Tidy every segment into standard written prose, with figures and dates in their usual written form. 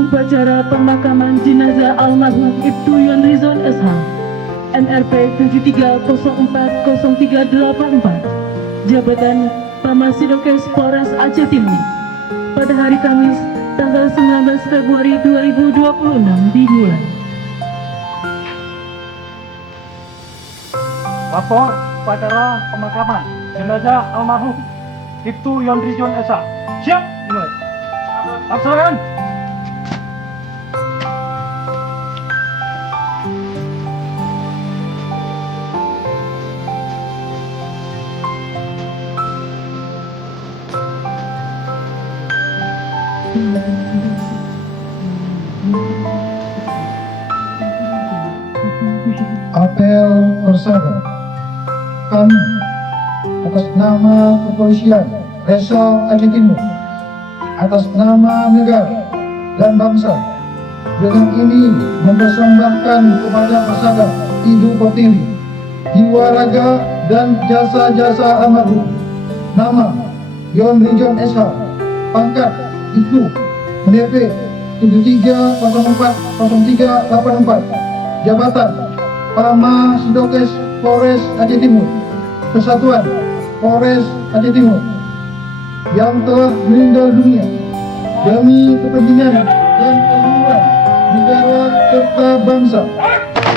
Upacara pemakaman jenazah almarhum Ibtu Yonrizon SH NRP 73040384 Jabatan Pamasidokes Polres Aceh Timur pada hari Kamis tanggal 19 Februari 2026 dimulai. Lapor upacara pemakaman jenazah almarhum Ibtu Yonrizon SH. Siap, dimulai. Laksanakan. Apel bersama kami atas nama kepolisian Resor Aceh Timur, atas nama negara dan bangsa, dengan ini mempersembahkan kepada Persada Ibu Pertiwi jiwa raga dan jasa-jasa almarhum. Nama Yonrizon SH, pangkat Ibtu, NRP 73040384, jabatan Pamasidokes Polres Aceh Timur, Kesatuan Polres Aceh Timur, yang telah meninggal dunia demi kepentingan dan kemakmuran negara serta bangsa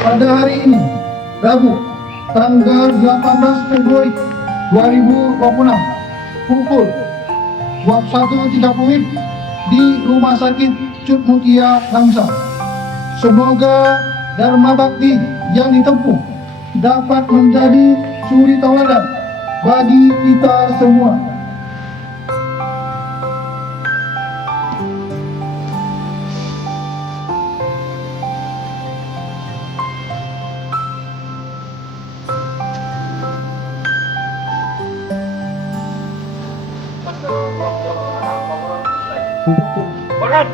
pada hari ini, Rabu, tanggal 18 Februari 2026, pukul 21.30 di Rumah Sakit Cut Mutia Langsa. Semoga dharma bakti yang ditempuh dapat menjadi suri tauladan bagi kita semua. Bahkan